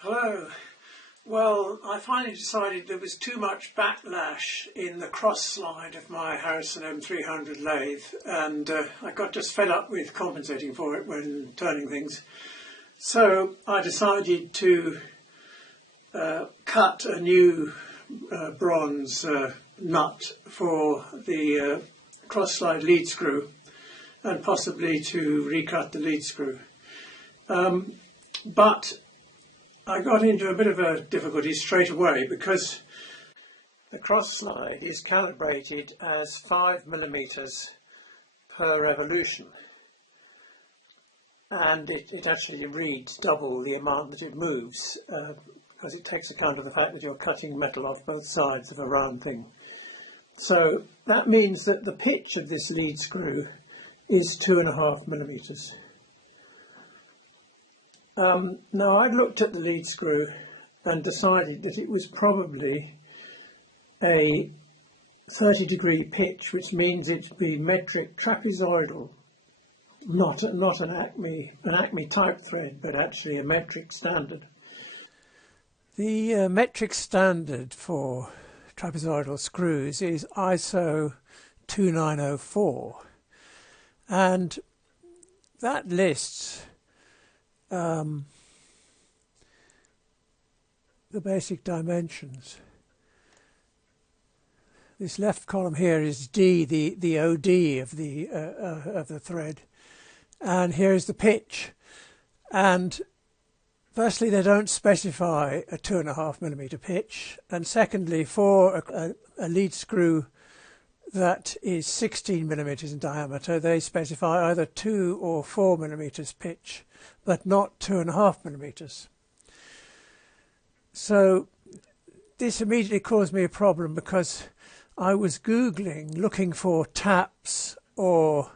Hello. Well, I finally decided there was too much backlash in the cross slide of my Harrison M300 lathe, and I got just fed up with compensating for it when turning things. So I decided to cut a new bronze nut for the cross slide lead screw, and possibly to recut the lead screw. But I got into a bit of a difficulty straight away because the cross slide is calibrated as 5 millimeters per revolution, and it actually reads double the amount that it moves because it takes account of the fact that you're cutting metal off both sides of a round thing. So that means that the pitch of this lead screw is 2.5 millimeters. Now I looked at the lead screw and decided that it was probably a 30-degree pitch, which means it'd be metric trapezoidal, not an Acme type thread, but actually a metric standard. The metric standard for trapezoidal screws is ISO 2904, and that lists the basic dimensions. This left column here is D, the OD of the thread, and here is the pitch. And firstly, they don't specify a 2.5 millimeter pitch, and secondly, for a lead screw that is 16 millimeters in diameter, they specify either 2 or 4 millimeters pitch, but not 2.5 millimeters. So this immediately caused me a problem because I was Googling looking for taps or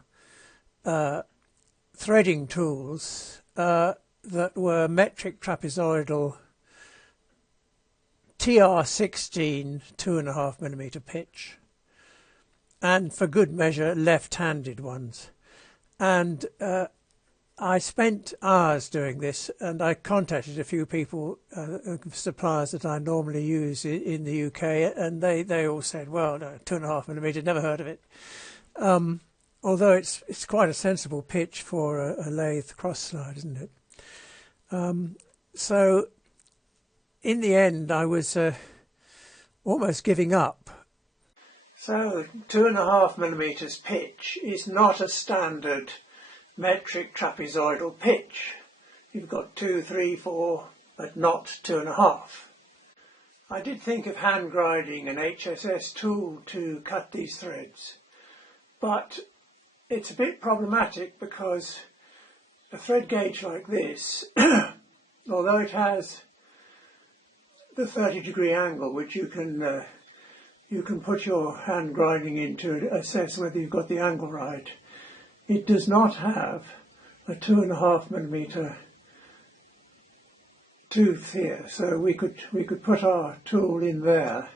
threading tools that were metric trapezoidal TR16 2.5 millimeter pitch, and for good measure left-handed ones. And I spent hours doing this, and I contacted a few people, suppliers that I normally use in the UK, and they all said, well, no, 2.5 millimeter, never heard of it. Although it's quite a sensible pitch for a lathe cross slide, isn't it? So in the end, I was almost giving up. So 2.5 millimeters pitch is not a standard metric trapezoidal pitch. You've got 2, 3, 4, but not 2.5. I did think of hand grinding an HSS tool to cut these threads, but it's a bit problematic because a thread gauge like this, although it has the 30-degree angle, which you can put your hand grinding in to assess whether you've got the angle right, it does not have a 2.5 millimeter tooth here. So we could put our tool in there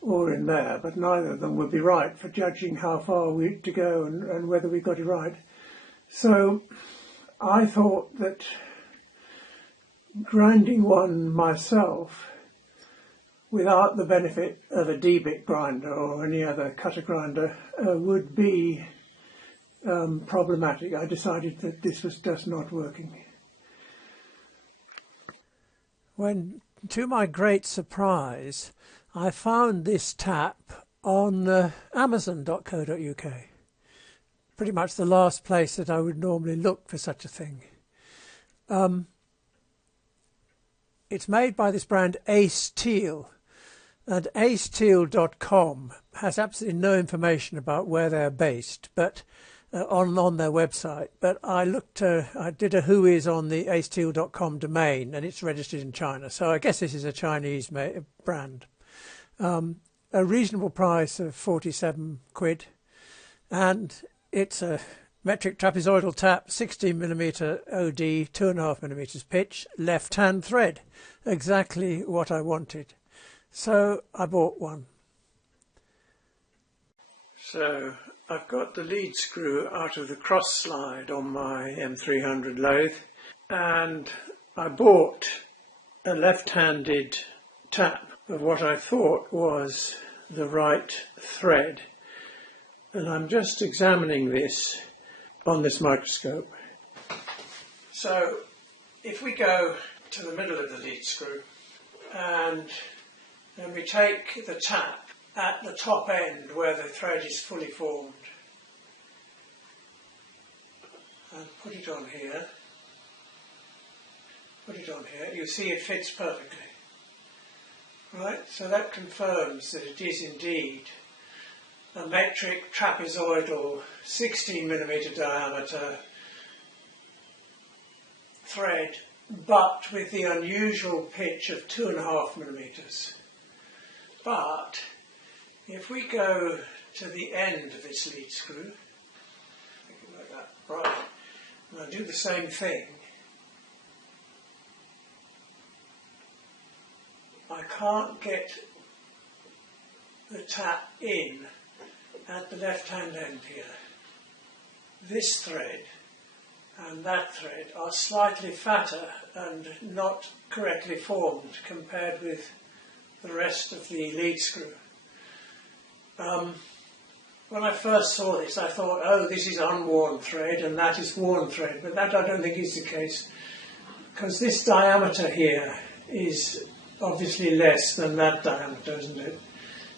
or in there, but neither of them would be right for judging how far we to go and whether we got it right. So I thought that grinding one myself without the benefit of a D-bit grinder or any other cutter grinder would be problematic. I decided that this was just not working. When, to my great surprise, I found this tap on Amazon.co.uk. Pretty much the last place that I would normally look for such a thing. It's made by this brand Ace Teal, and aceteal.com has absolutely no information about where they're based, but on their website. But I did a who is on the aceteal.com domain, and it's registered in China. So I guess this is a Chinese brand. A reasonable price of 47 quid, and it's a metric trapezoidal tap, 16 millimeter OD, 2.5 millimeters pitch, left-hand thread. Exactly what I wanted. So I bought one. So I've got the lead screw out of the cross slide on my M300 lathe, and I bought a left-handed tap of what I thought was the right thread, and I'm just examining this on this microscope. So if we go to the middle of the lead screw and then we take the tap at the top end where the thread is fully formed and put it on here, you see it fits perfectly. Right, so that confirms that it is indeed a metric trapezoidal 16mm diameter thread, but with the unusual pitch of 2.5mm. But if we go to the end of this lead screw, like that, right, and I do the same thing, I can't get the tap in at the left-hand end here. This thread and that thread are slightly fatter and not correctly formed compared with the rest of the lead screw. When I first saw this, I thought, oh, this is unworn thread and that is worn thread, but that I don't think is the case, because this diameter here is obviously less than that diameter, isn't it?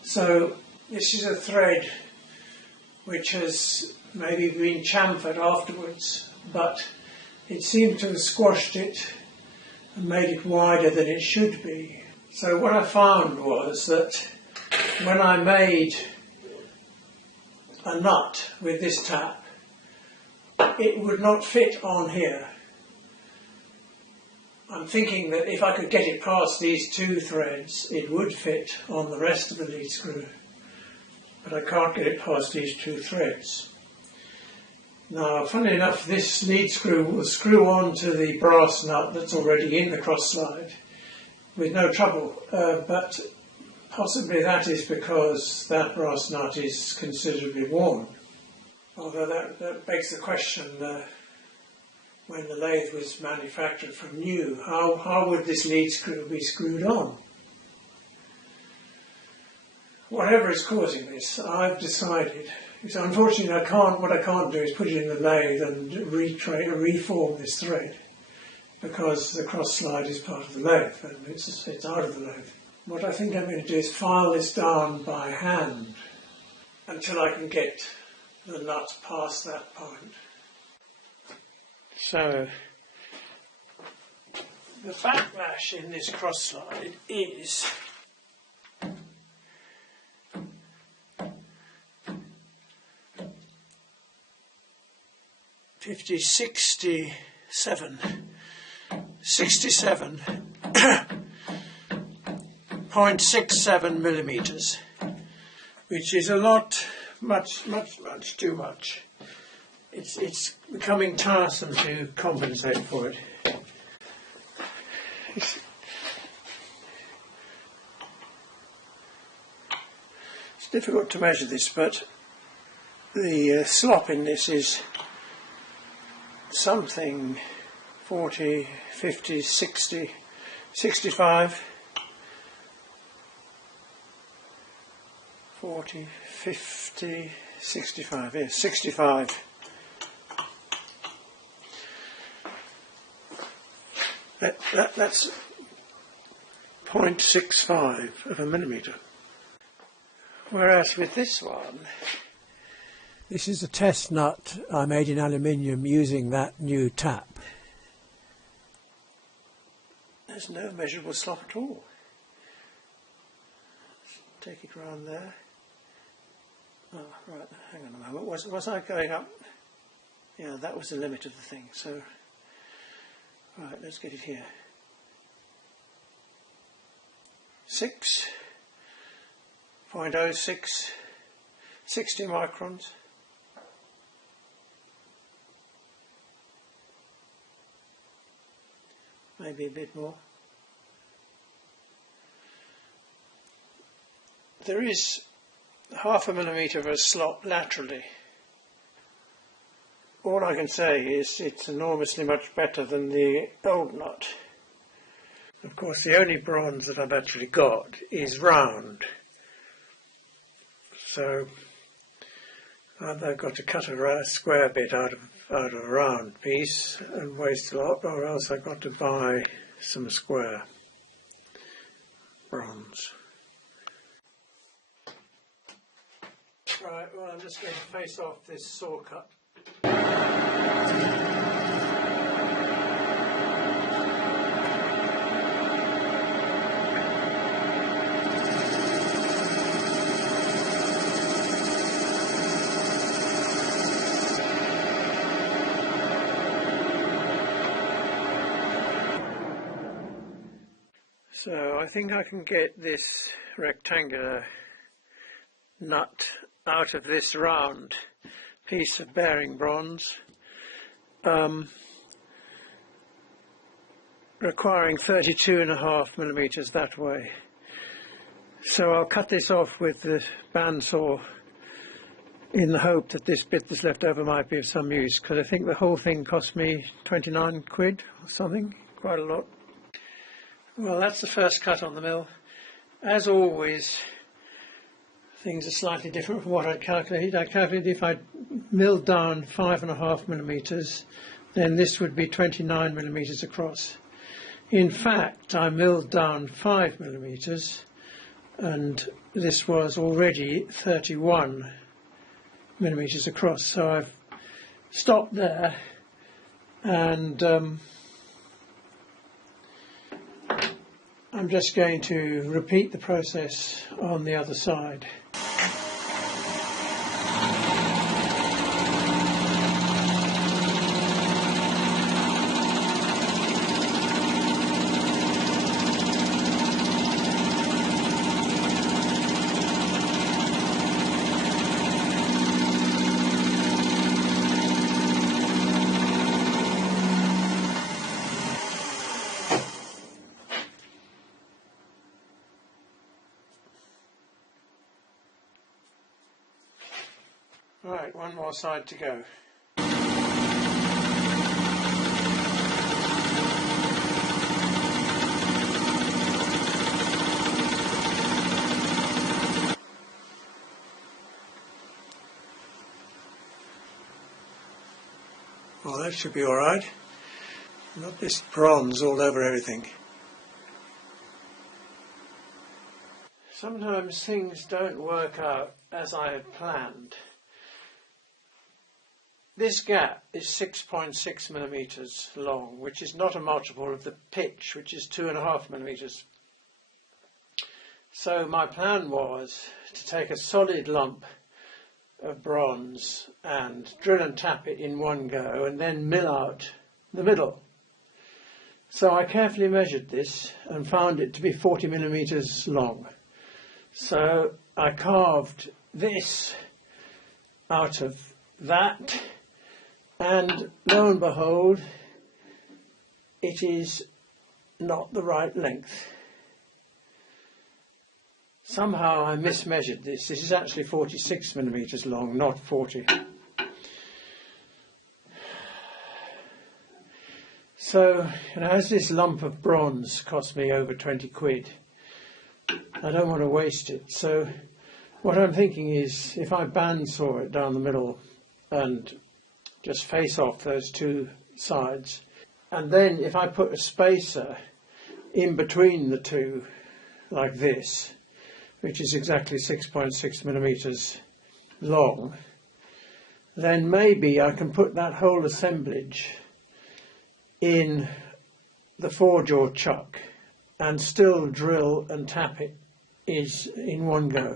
So this is a thread which has maybe been chamfered afterwards, but it seemed to have squashed it and made it wider than it should be. So what I found was that when I made a nut with this tap, it would not fit on here. I'm thinking that if I could get it past these two threads, it would fit on the rest of the lead screw, but I can't get it past these two threads. Now, funnily enough, this lead screw will screw on to the brass nut that's already in the cross slide with no trouble, but possibly that is because that brass nut is considerably worn. Although that begs the question, when the lathe was manufactured from new, how would this lead screw be screwed on? Whatever is causing this, I've decided. So unfortunately, what I can't do is put it in the lathe and reform this thread, because the cross slide is part of the lathe and it's out of the lathe. What I think I'm going to do is file this down by hand until I can get the nut past that point. So the backlash in this cross slide is 67.67 millimeters, which is a lot, much too much. It's becoming tiresome to compensate for it. It's difficult to measure this, but the slop in this is something 40, 50, 60, 65, 40, 50, 65, yes, 65. That's 0.65 of a millimetre. Whereas with this one, this is a test nut I made in aluminium using that new tap. There's no measurable slop at all. Let's take it round there. Oh, right, hang on a moment. Was I going up? Yeah, that was the limit of the thing. So, right, let's get it here. 6.06, 60 microns. Maybe a bit more. There is 0.5 millimetre of a slop laterally. All I can say is it's enormously much better than the old nut. Of course, the only bronze that I've actually got is round. So I've got to cut a square bit out of a round piece and waste a lot, or else I've got to buy some square bronze. Right, well, I'm just going to face off this saw cut. So I think I can get this rectangular nut out of this round piece of bearing bronze, requiring 32.5 millimeters that way. So I'll cut this off with the bandsaw in the hope that this bit that's left over might be of some use, because I think the whole thing cost me 29 quid or something, quite a lot. Well, that's the first cut on the mill. As always, things are slightly different from what I calculated. I calculated if I milled down 5.5 millimeters, then this would be 29 millimeters across. In fact, I milled down 5 millimeters, and this was already 31 millimeters across. So I've stopped there, and I'm just going to repeat the process on the other side. Right, one more side to go. Well, that should be all right. Not this bronze all over everything. Sometimes things don't work out as I had planned. This gap is 6.6 millimeters long, which is not a multiple of the pitch, which is 2.5 millimeters. So my plan was to take a solid lump of bronze and drill and tap it in one go and then mill out the middle. So I carefully measured this and found it to be 40 millimeters long. So I carved this out of that, and lo and behold, it is not the right length. Somehow I mismeasured this. This is actually 46 millimeters long, not 40. So, as this lump of bronze cost me over 20 quid, I don't want to waste it. So what I'm thinking is, if I bandsaw it down the middle and just face off those two sides, and then if I put a spacer in between the two like this, which is exactly 6.6 millimeters long, then maybe I can put that whole assemblage in the forge or chuck and still drill and tap it is in one go.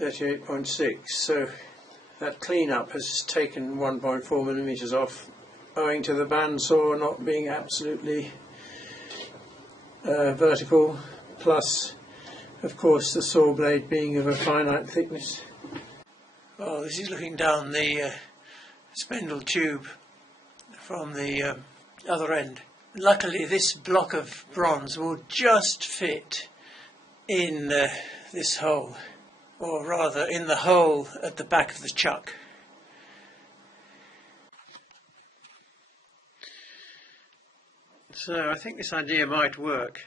.38.6, so that cleanup has taken 1.4 millimeters off, owing to the bandsaw not being absolutely vertical, plus of course the saw blade being of a finite thickness. Well, this is looking down the spindle tube from the other end. Luckily this block of bronze will just fit in this hole, or rather in the hole at the back of the chuck. So I think this idea might work.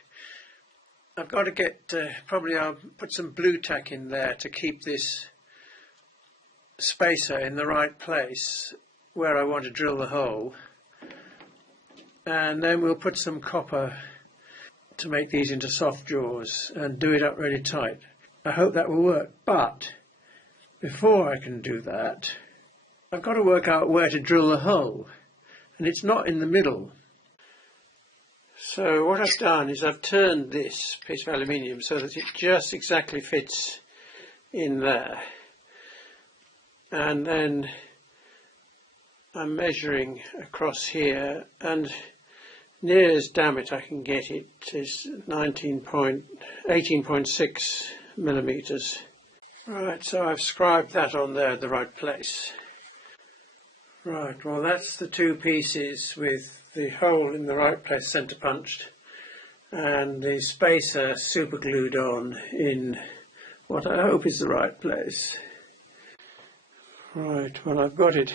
I've got to get, probably I'll put some blue tack in there to keep this spacer in the right place where I want to drill the hole, and then we'll put some copper to make these into soft jaws and do it up really tight. I hope that will work, but before I can do that I've got to work out where to drill the hole, and it's not in the middle. So what I've done is I've turned this piece of aluminium so that it just exactly fits in there, and then I'm measuring across here, and near as damn it I can get it is 18.6 millimeters. Right, so I've scribed that on there at the right place. Right, well that's the two pieces with the hole in the right place centre punched and the spacer super glued on in what I hope is the right place. Right, well I've got it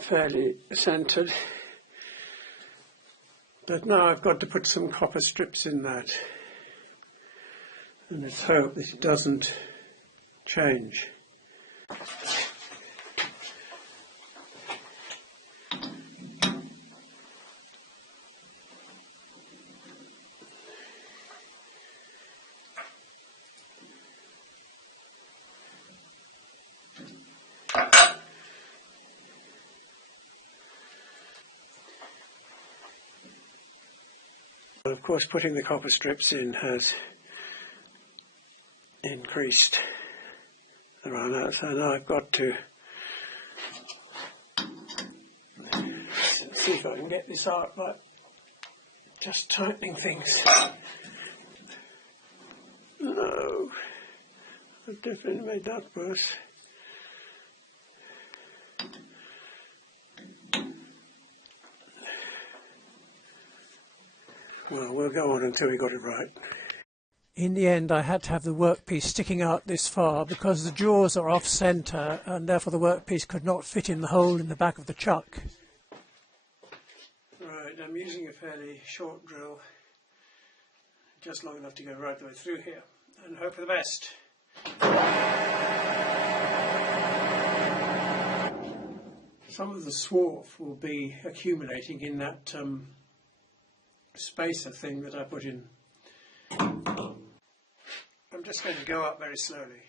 fairly centred, but now I've got to put some copper strips in that, and let's hope that it doesn't change. Of course, putting the copper strips in has increased the run out, so now I've got to see if I can get this out by just tightening things. No, I've definitely made that worse. Well, we'll go on until we got it right. In the end I had to have the workpiece sticking out this far because the jaws are off centre and therefore the workpiece could not fit in the hole in the back of the chuck. Right, I'm using a fairly short drill, just long enough to go right the way through here, and hope for the best. Some of the swarf will be accumulating in that spacer thing that I put in. I'm just going to go up very slowly.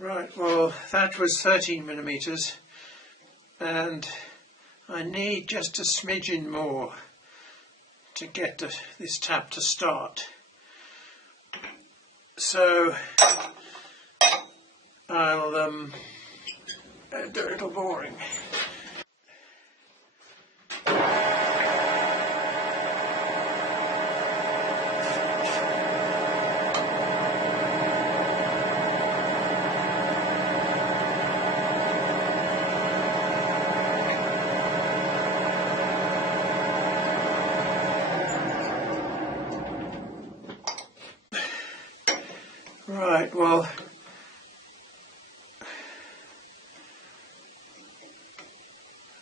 Right, well that was 13 millimeters, and I need just a smidgen more to get this tap to start. So I'll do a little boring. Right, well,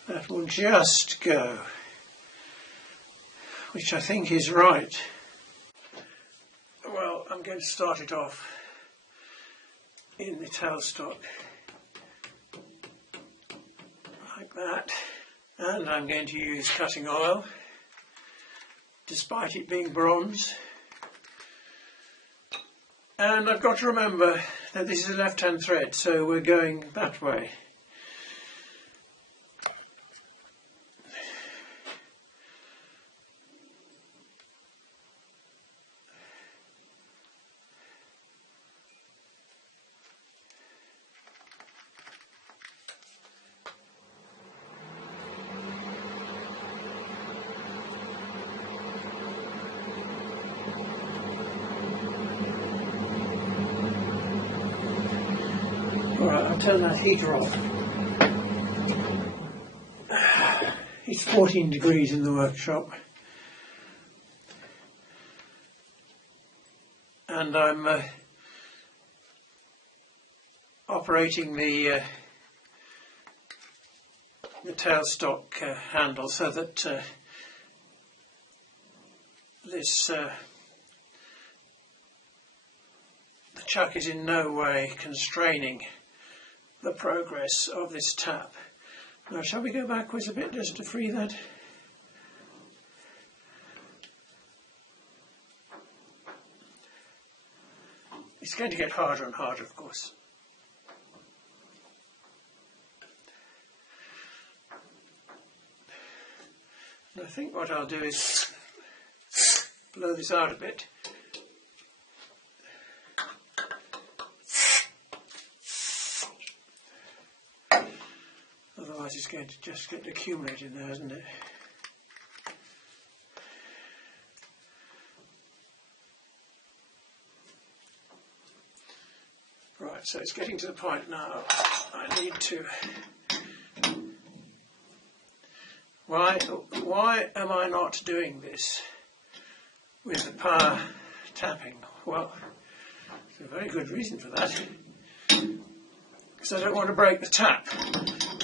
that will just go, which I think is right. Well, I'm going to start it off in the tailstock, like that, and I'm going to use cutting oil, despite it being bronze. And I've got to remember that this is a left-hand thread, so we're going that way. Alright, I'll turn that heater off. It's 14 degrees in the workshop. And I'm operating the tailstock handle so that the chuck is in no way constraining the progress of this tap. Now, shall we go backwards a bit just to free that? It's going to get harder and harder, of course. And I think what I'll do is blow this out a bit. Otherwise it's going to just get accumulated there, isn't it? Right, so it's getting to the point now I need to... Why am I not doing this with the power tapping? Well, there's a very good reason for that. Because I don't want to break the tap.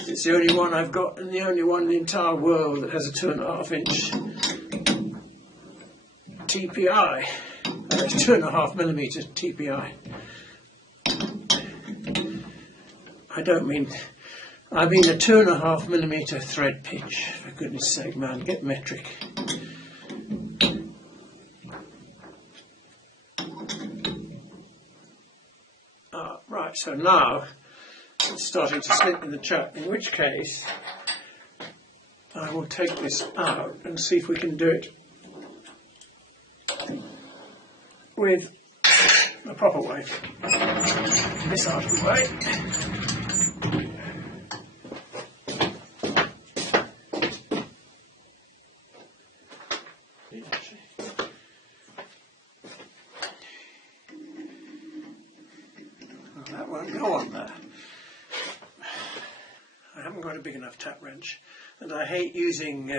It's the only one I've got and the only one in the entire world that has a 2.5 inch TPI. It's 2.5 millimeter TPI. I mean a 2.5 millimeter thread pitch. For goodness sake, man, get metric. Right, so now it's starting to slip in the chuck, in which case I will take this out and see if we can do it with the proper way. This out of the way. That won't go on there. I haven't got a big enough tap wrench, and I hate using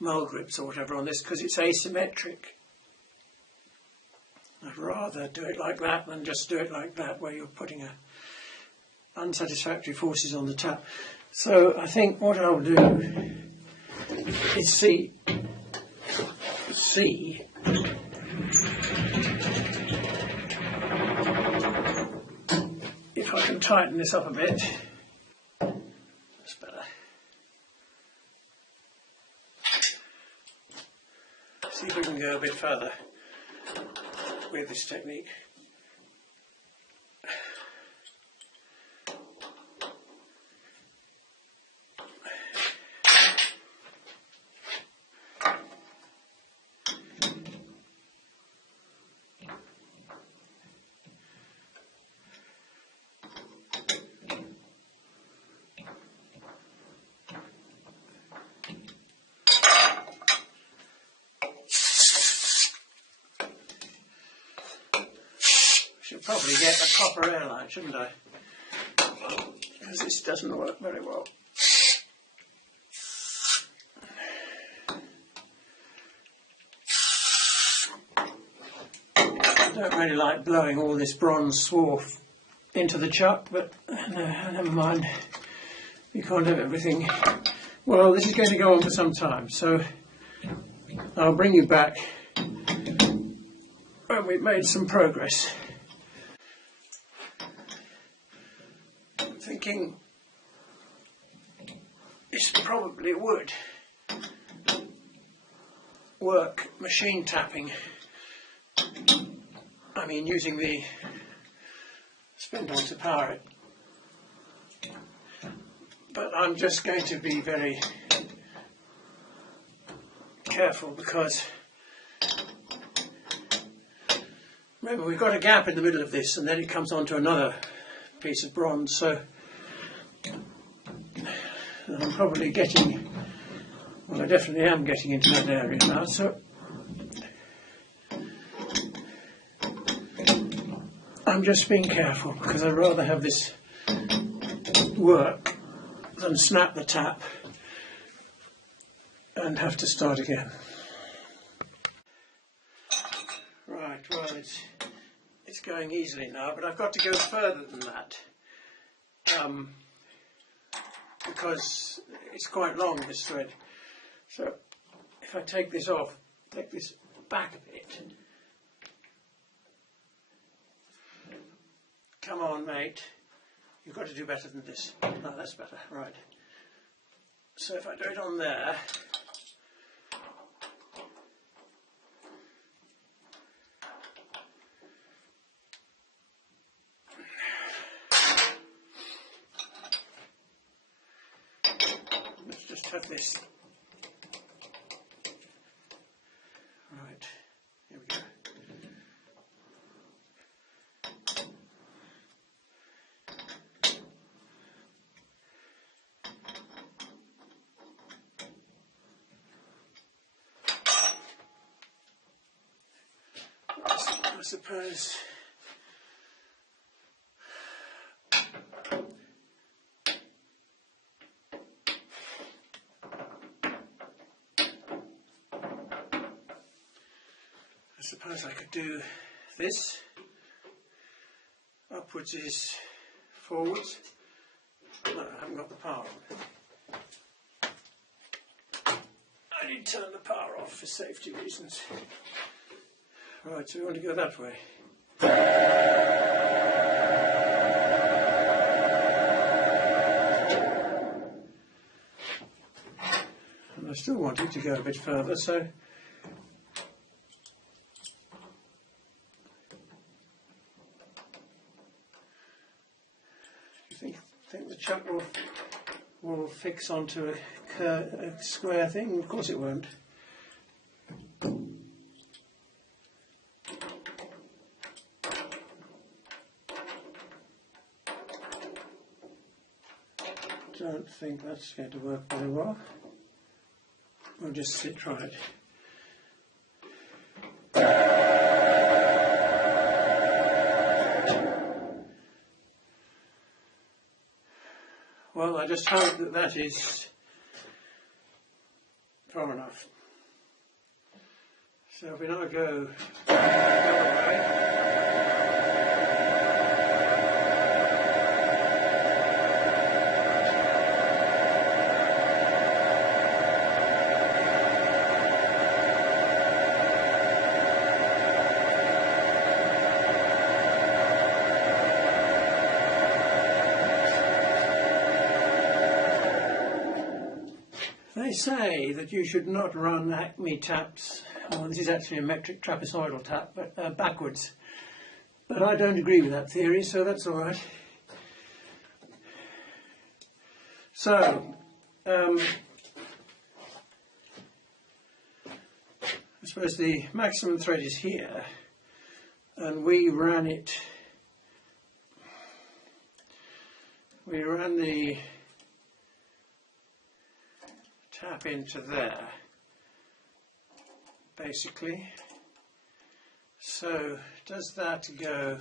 mole grips or whatever on this because it's asymmetric. I'd rather do it like that than just do it like that, where you're putting unsatisfactory forces on the tap. So I think what I'll do is see if I can tighten this up a bit. That's better. See if we can go a bit further with this technique. Should probably get a copper airline, shouldn't I? Because this doesn't work very well. I don't really like blowing all this bronze swarf into the chuck, but no, never mind. You can't have everything. Well, this is going to go on for some time, so I'll bring you back when we've made some progress. Thinking this probably would work machine tapping. I mean using the spindle to power it. But I'm just going to be very careful because remember we've got a gap in the middle of this and then it comes onto another piece of bronze, so I'm probably getting, well I definitely am getting into that area now, so I'm just being careful because I'd rather have this work than snap the tap and have to start again. Right, well it's going easily now, but I've got to go further than that because it's quite long, this thread. So if I take this off, take this back a bit. Come on, mate. You've got to do better than this. No, that's better. Right. So if I do it on there, let's just have this. Right. Here we go. I suppose I could do this. Upwards is forwards. No, I haven't got the power on. I did turn the power off for safety reasons. Right, so we want to go that way. And I still want it to go a bit further, so think the chuck will fix onto a square thing? Of course it won't. Don't think that's going to work very well. We'll just try it. Well, I just hope that that is far enough. So if we now go the other way. They say that you should not run Acme taps, well, this is actually a metric trapezoidal tap, but backwards. But I don't agree with that theory, so that's all right. So, I suppose the maximum thread is here, and we ran the tap into there, basically. So does that go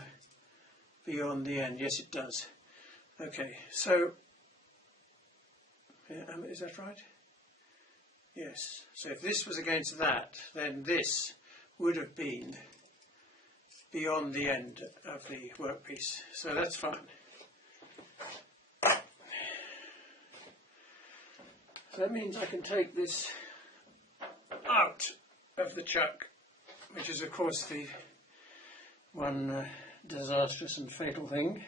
beyond the end? Yes, it does. Okay, so is that right? Yes. So if this was against that, then this would have been beyond the end of the workpiece. So that's fine. So that means I can take this out of the chuck, which is of course the one disastrous and fatal thing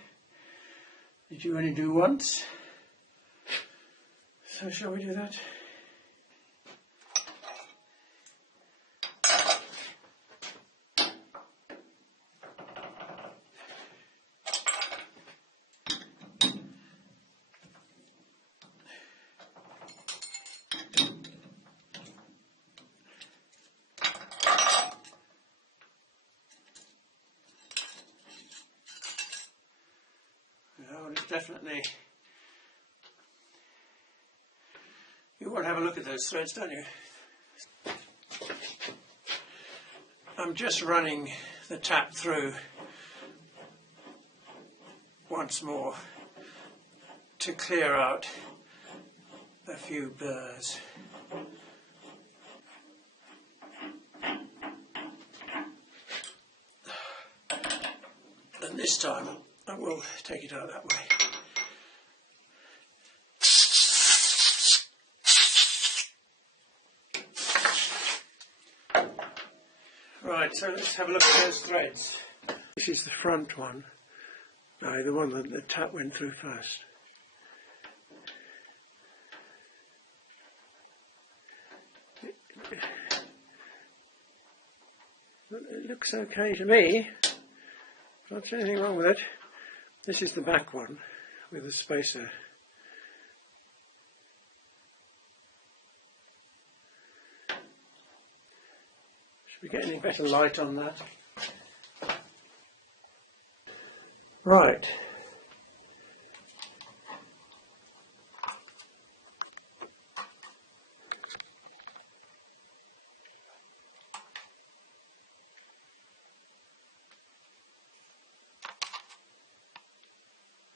that you only do once. So shall we do that? Definitely. You want to have a look at those threads, don't you? I'm just running the tap through once more to clear out a few burrs. And this time I will take it out that way. Right, so let's have a look at those threads. This is the front one. No, the one that the tap went through first. It looks okay to me. Not see anything wrong with it. This is the back one with the spacer. Should we get any better light on that? Right.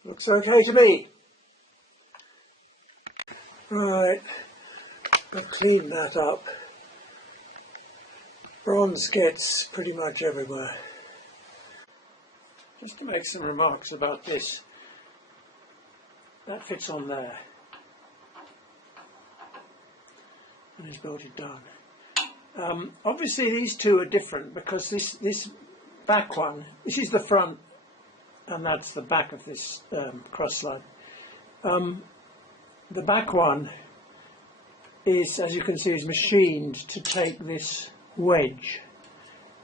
Looks okay to me. Right, I've cleaned that up. Bronze gets pretty much everywhere. Just to make some remarks about this, that fits on there and is bolted down. Obviously these two are different because this back one, this is the front and that's the back of this cross slide. The back one is, as you can see, is machined to take this wedge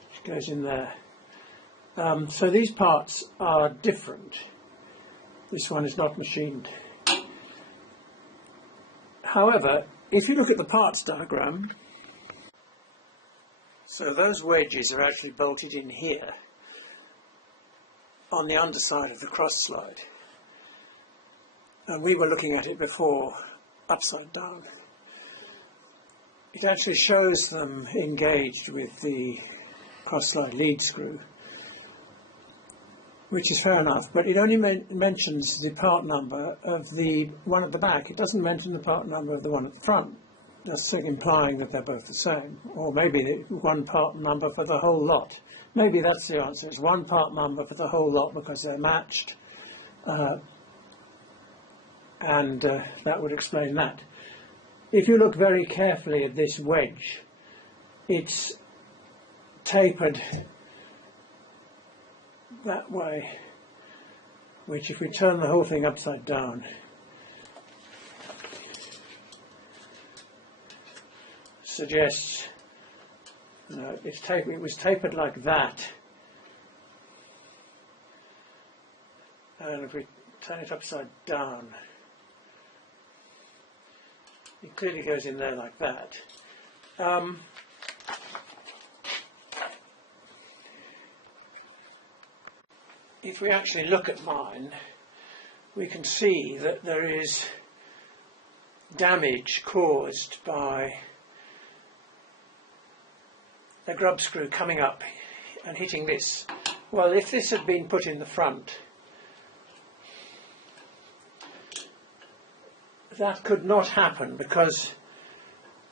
which goes in there. So these parts are different. This one is not machined. However, if you look at the parts diagram, so those wedges are actually bolted in here on the underside of the cross slide. And we were looking at it before upside down. It actually shows them engaged with the cross slide lead screw, which is fair enough, but it only mentions the part number of the one at the back. It doesn't mention the part number of the one at the front, just implying that they're both the same. Or maybe one part number for the whole lot. Maybe that's the answer. It's one part number for the whole lot because they're matched. And that would explain that. If you look very carefully at this wedge, it's tapered that way, which if we turn the whole thing upside down, suggests it was tapered like that, and if we turn it upside down, it clearly goes in there like that. If we actually look at mine, we can see that there is damage caused by a grub screw coming up and hitting this. Well, if this had been put in the front, that could not happen because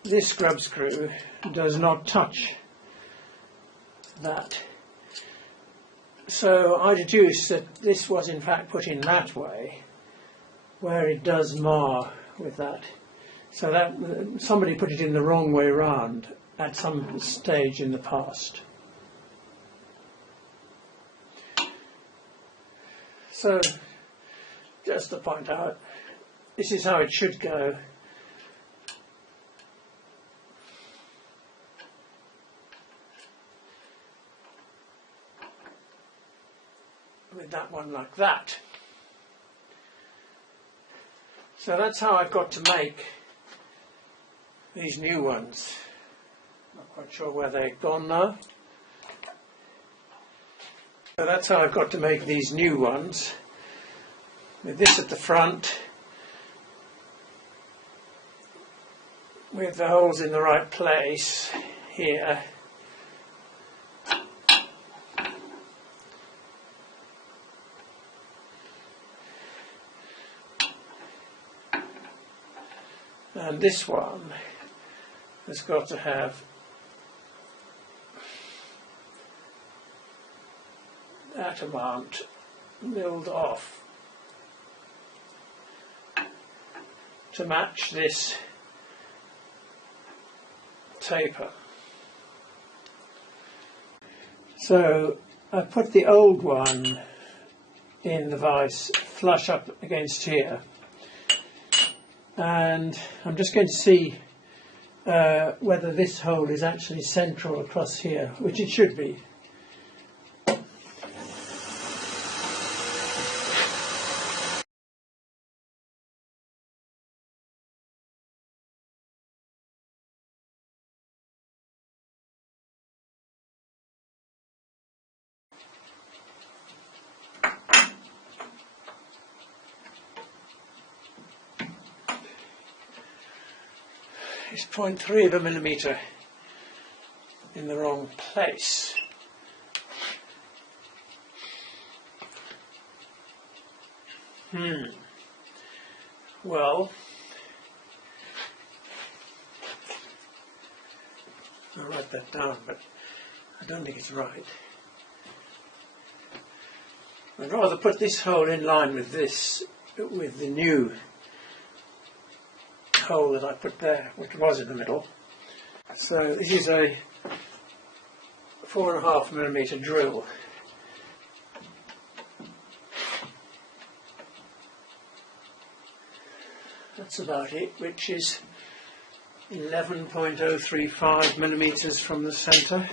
this grub screw does not touch that. So I deduce that this was in fact put in that way, where it does mar with that. So that somebody put it in the wrong way round at some stage in the past. So just to point out, this is how it should go. With that one like that. So that's how I've got to make these new ones. Not quite sure where they've gone now. So that's how I've got to make these new ones. With this at the front, with the holes in the right place here. and this one has got to have that amount milled off to match this taper. So I put the old one in the vise flush up against here, and I'm just going to see whether this hole is actually central across here, which it should be. It's 0.3 of a millimetre in the wrong place. Well, I'll write that down, but I don't think it's right. I'd rather put this hole in line with this, with the new hole that I put there, which was in the middle. So this is a 4.5 millimetre drill. That's about it, which is 11.035 millimetres from the centre.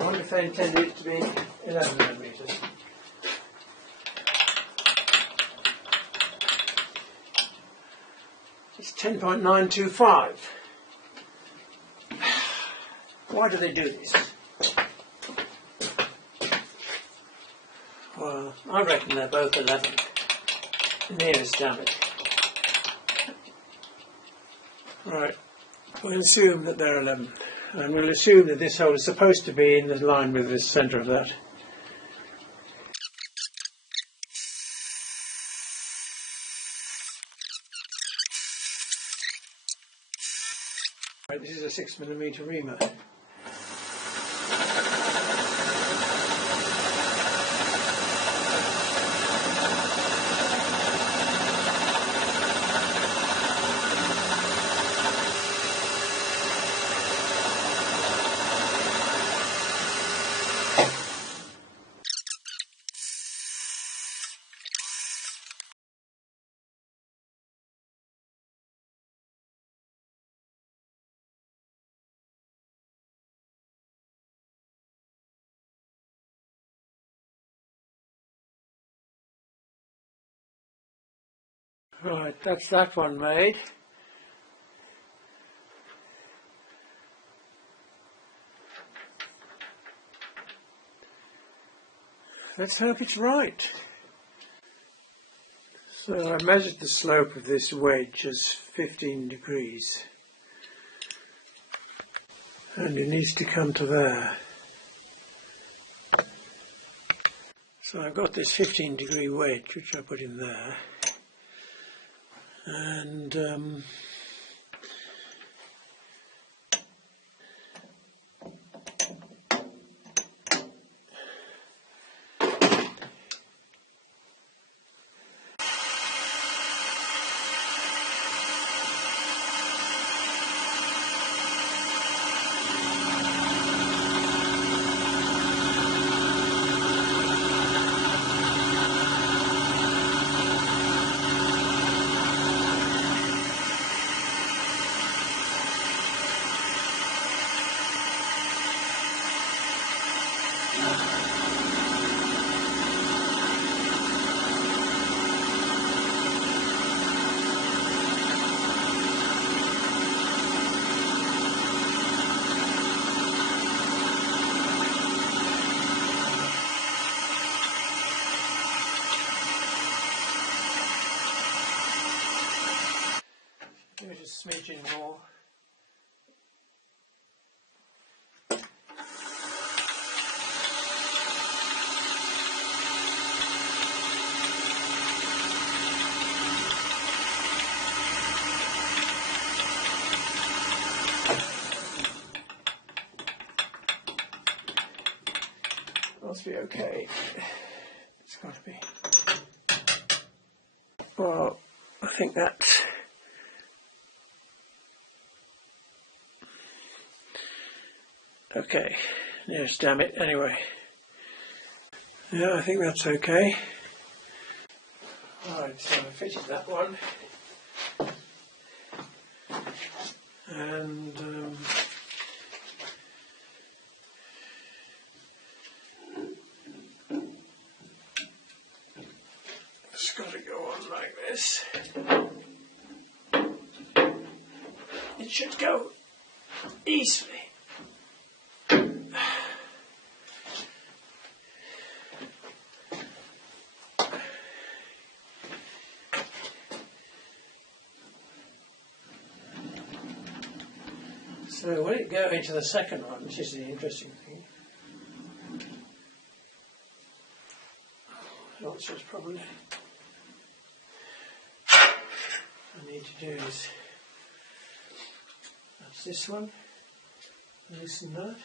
I wonder if they intended it to be 11 millimetres. It's 10.925. Why do they do this? Well, I reckon they're both 11. Nearest, damn it. Right, we'll assume that they're 11. And we'll assume that this hole is supposed to be in the line with the centre of that. Right, this is a 6 millimetre reamer. Right, that's that one made. Let's hope it's right. So I measured the slope of this wedge as 15 degrees. And it needs to come to there. So I've got this 15-degree wedge, which I put in there. And give it a smidgen more. Must be okay. It's got to be. Well, I think that's okay. Yes, damn it. Anyway, yeah, I think that's okay. Right, so I fitted that one, and it's got to go on like this. It should go easily. So when it go into the second one, which is the interesting thing, the answer is probably I need to do is that's this one, loosen that.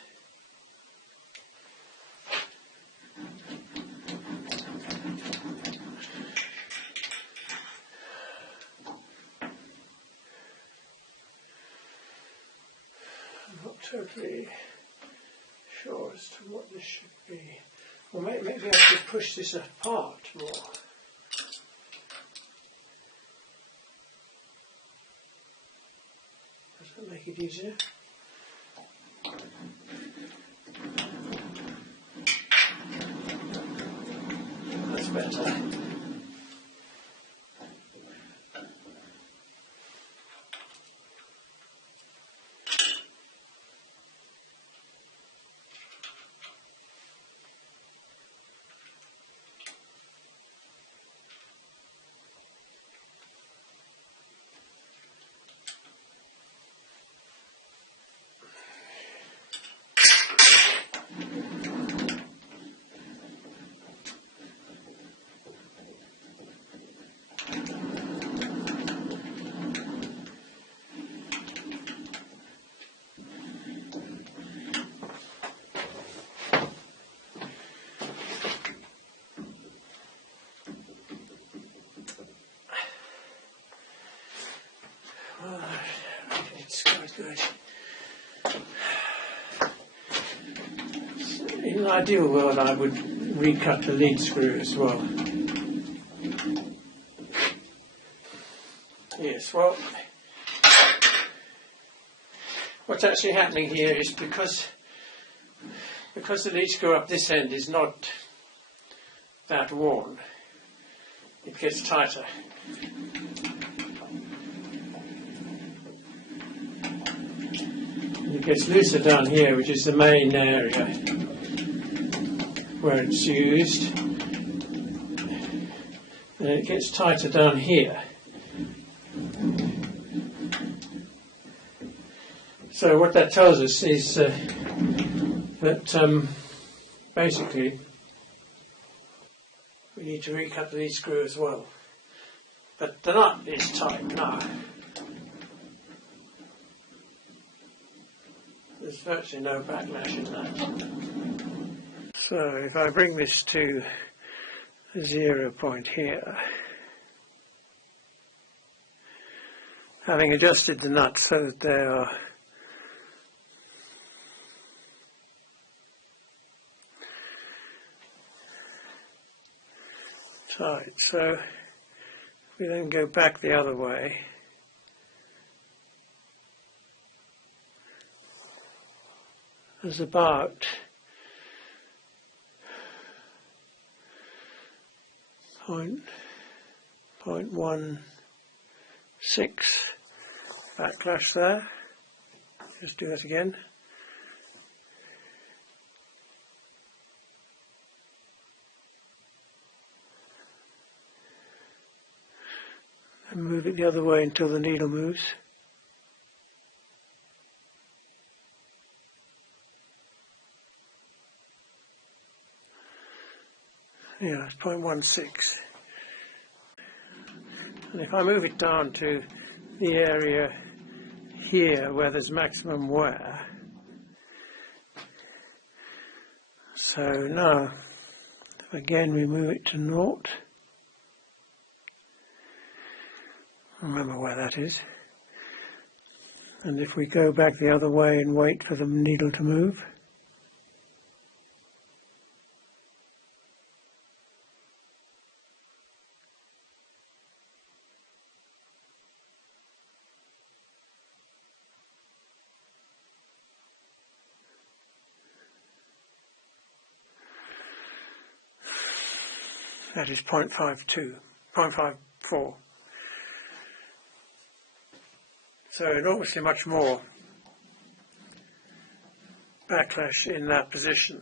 Totally sure as to what this should be. Well, maybe I should push this apart more. Does that make it easier? That's better. It's quite good. In an ideal world, I would recut the lead screw as well. Yes, well, what's actually happening here is because the lead screw up this end is not that worn, it gets tighter. It gets looser down here, which is the main area where it's used, and it gets tighter down here. So what that tells us is that basically we need to recut the lead screw as well. But the nut is tight now. There's virtually no backlash in that. So if I bring this to the 0 point here, having adjusted the nuts so that they are tight, so we then go back the other way. There's about 0.16 backlash there. Just do that again. And move it the other way until the needle moves. Yeah, it's 0.16. And if I move it down to the area here where there's maximum wear, So now, again we move it to naught. Remember where that is. And if we go back the other way and wait for the needle to move, that is 0.52, 0.54. So enormously much more backlash in that position,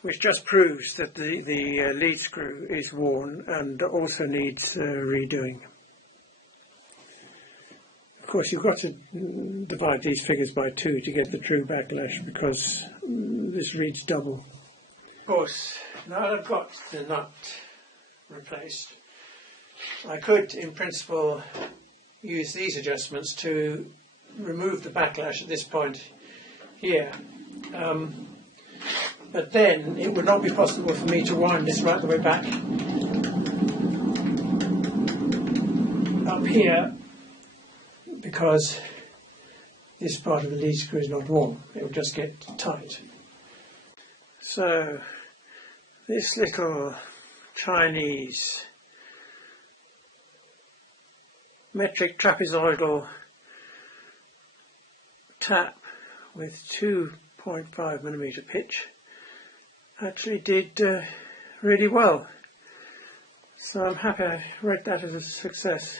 which just proves that the lead screw is worn and also needs redoing. Of course, you've got to divide these figures by 2 to get the true backlash, because this reads double. Of course, now that I've got the nut replaced, I could, in principle, use these adjustments to remove the backlash at this point here. But then it would not be possible for me to wind this right the way back up here, because this part of the lead screw is not worn. It will just get tight. So this little Chinese metric trapezoidal tap with 2.5mm pitch actually did really well. So I'm happy I rate that as a success.